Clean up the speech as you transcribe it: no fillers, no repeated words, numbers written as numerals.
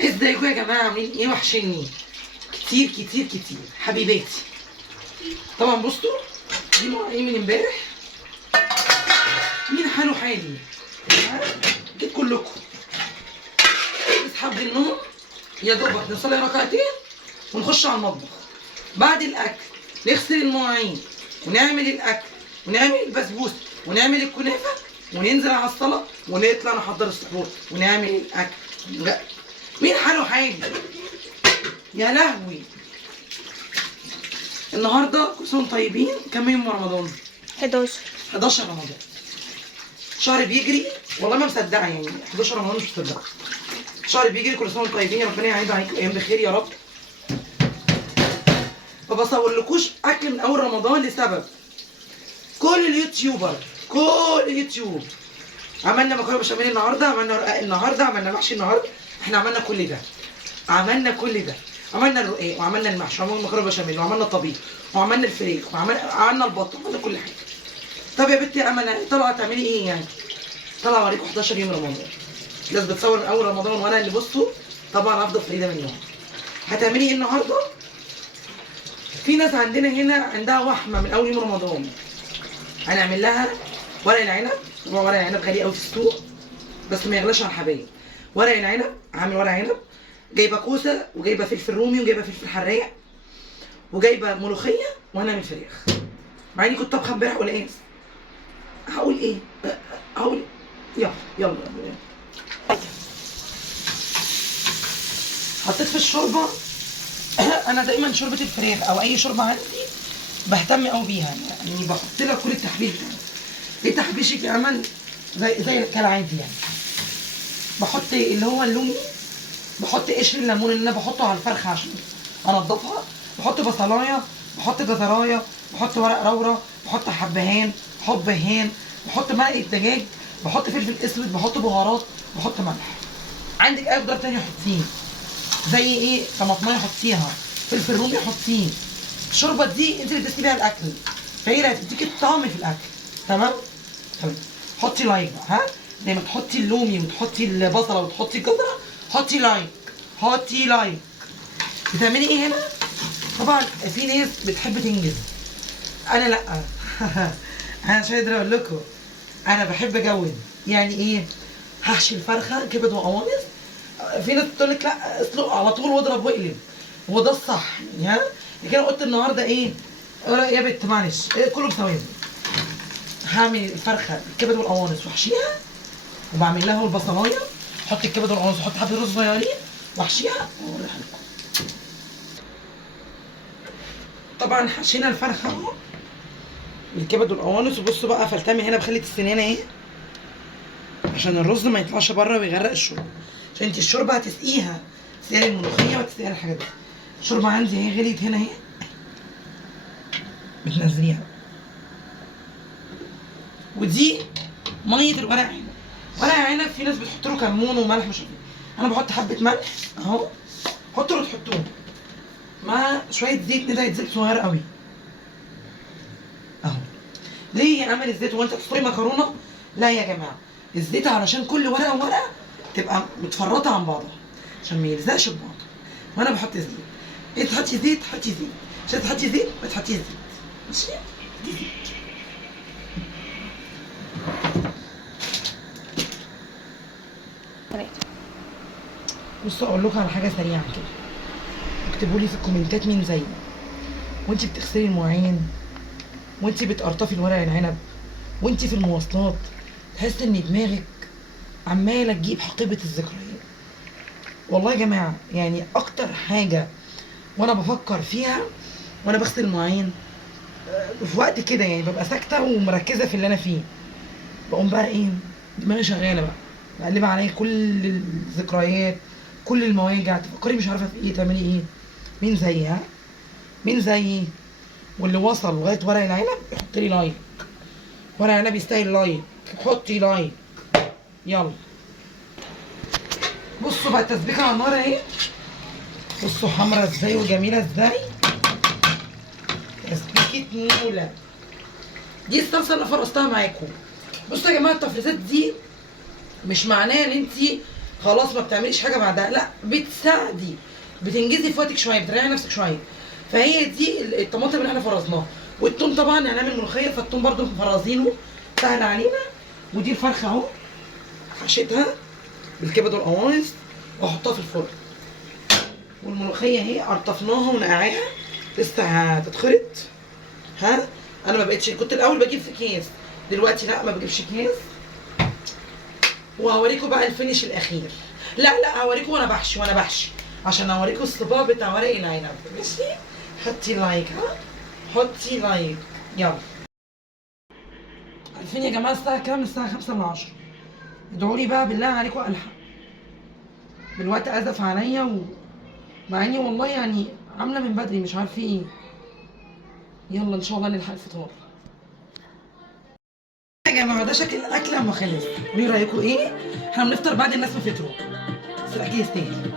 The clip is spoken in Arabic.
ازيكم يا جماعه؟ عاملين ايه؟ وحشني كتير كتير كتير حبيباتي. طبعا بصوا، دي مواعين من امبارح. مين حاله حالي؟ اكيد كلكم نصحى من النوم يا دوبك نصلي ركعتين ونخش على المطبخ. بعد الاكل نغسل المواعين ونعمل الاكل ونعمل البسبوسه ونعمل الكنافه وننزل على الصلاه ونطلع نحضر السحور ونعمل الاكل. مين حاله حالي؟ يا لهوي. النهارده كل سنه وانتم طيبين. كام يوم رمضان؟ 11 رمضان. شهر بيجري والله ما مصدقه، يعني 11 رمضان مش مصدقه. شهر بيجري. كل سنه وانتم طيبين، يا ربنا يعيد عليكم ايام بخير يا رب. ما بصورلكوش اكل من اول رمضان لسبب كل اليوتيوبر، كل اليوتيوب. عملنا مكرونه بشاميل النهارده، عملنا رقاق النهارده، عملنا محشي النهارده. احنا عملنا كل ده، عملنا كل ده. عملنا الرقاق وعملنا المحشي وعملنا المكرونه بشاميل وعملنا الطبيخ وعملنا الفريك وعملنا البط وعملنا كل حاجه. طب يا بنتي يا امل، طالعه تعملي ايه يعني؟ طالعه اوريكم 11 يوم رمضان. الناس بتصور من اول رمضان وانا اللي بصوا طبعا افضل فريده منهم. هتعملي ايه النهارده؟ في ناس عندنا هنا عندها وحمه من اول يوم رمضان. هنعمل لها ورق العنب. ورق العنب غالي قوي في السوق بس ما يغلاش على الحبايب. ورق العنب، عامل ورق عنب، جايبه كوسه وجايبه فلفل رومي وجايبه فلفل حراق وجايبه ملوخيه وهنعمل فراخ. مع اني كنت طبخه امبارح ولا ايه؟ هقول ايه؟ هقول يلا يلا. حطيت في الشوربه. انا دايما شوربه الفراخ او اي شوربه عندي بهتم قوي بيها، يعني بحط لها كل التحبيش بتاعها. ايه تحبيشك يا امل؟ زي كالعادي يعني. بحط اللي هو اللومي، بحط قشر الليمون اللي انا بحطه على الفرخه عشان انضفها، بحط بصلايه، بحط جزرايه، بحط ورق رورة، بحط حبهان، حبهان، بحط مرقه دجاج، بحط فلفل اسود، بحط بهارات، بحط ملح. عندك اي خضار تاني حطيه، زي ايه؟ طماطمايه حطيها، فلفل رومي حطيه. الشوربه دي انت اللي بتسقي بيها الاكل، فهي اللي هتديكي الطعم في الاكل. تمام؟ تمام. حطي لايك بقى، ها؟ زي ما تحطي اللومي وتحطي البصله وتحطي الجزره، حطي لايك، حطي لايك. بتعملي ايه هنا؟ طبعا في ناس بتحب تنجز، انا لا. انا مش قادره اقول لكم، انا بحب اجود. يعني ايه؟ هحشي الفرخه كبد وقوانص. في ناس بتقول لك لا اسلق على طول واضرب واقلب، هو ده الصح يعني. ها؟ لكن انا قلت النهارده ايه؟ يا بنت معلش، إيه كله بثواني. هعمل الفرخه الكبد والقوانص واحشيها وبعمل لها البصلايه، احط الكبد والقوانص واحط حبه رز صغيرين واحشيها واوريها لكم. طبعا حشينا الفرخه اهو الكبد والقوانص. وبصوا بقى فلتمي هنا بخلة السنانه ايه عشان الرز ما يطلعش بره ويغرق الشوربه، عشان انت الشوربه هتسقيها، تسقيها الملوخيه وتسقيها الحاجات دي. الشوربه عندي اهي غليت هنا اهي، بتنزليها. ودي ميه الورق عنب. ورق عنب في ناس بتحط له كمون وملح مش عارف ايه، انا بحط حبه ملح اهو، حطوا اللي تحطوه مع شويه زيت، ندعه زيت صغير قوي اهو. ليه يا امل الزيت؟ هو انت بتسلقي مكرونه؟ لا يا جماعه، الزيت علشان كل ورقه وورقه تبقى متفرطه عن بعضها عشان ما يلزقش ببعض. وانا بحط زيت. انت تحطي زيت حطي زيت، عشان تحطي زيت ما تحطيش زيت، ماشي؟ دي زيت. بصوا اقول لكم على حاجه سريعه كده، اكتبوا لي في الكومنتات مين زيي وانت بتغسلي المواعين وانت بتقرطفي الورق العنب وانت في المواصلات تحس ان دماغك عماله تجيب حقيبه الذكريات. والله يا جماعه يعني اكتر حاجه وانا بفكر فيها وانا بغسل المواعين في وقت كده، يعني ببقى ساكته ومركزه في اللي انا فيه، بقوم بقى ايه دماغي شغاله بقى مقلبه عليا كل الذكريات، كل المواجع، تفكري مش عارفه في ايه تعملي ايه. مين زيي؟ ها؟ مين زيي؟ واللي وصل لغايه ورق العنب يحط لي لايك. ورق العنب يستاهل لايك، حطي لايك يلا. بصوا بقى التسبيكه على النار اهي، بصوا حمرا ازاي وجميله ازاي، تسبيكه موله. دي الصلصه اللي فرستها معاكم. بصوا يا جماعه التفريزات دي مش معناها ان انت خلاص ما بتعمليش حاجه بعدها، لا بتساعدي، بتنجزي في وقتك شويه، بتريحي نفسك شويه. فهي دي الطماطم اللي احنا فرزناها. والثوم طبعا هنعمل ملوخيه، فالثوم برده مفرزينه سهل علينا. ودي الفرخه اهو حشيتها بالكبد والقوانص واحطها في الفرن. والملوخيه اهي قرطفناها ونقعاها لسه هتتخرط. ها انا ما بقتش، كنت الاول بجيب في كيس، دلوقتي لا ما بجيبش كيس. وهوريكم بقى الفينش الاخير. لا هوريكم وانا بحشي عشان اوريكم الصباع بتاع ورق العنب. ماشي، حطي لايك، ها حطي لايك يلا. عارفين يا جماعه الساعه كام؟ الساعه 5:50. ادعوا لي بقى بالله عليكم الحق، بالوقت ازف عليا مع اني والله يعني عامله من بدري مش عارفه ايه. يلا ان شاء الله نلحق الفطار يا جماعه. ده شكل الاكل لما خلص، قولي رايكم ايه؟ احنا بنفطر بعد الناس ما فطروا، بس الاكل يستاهل.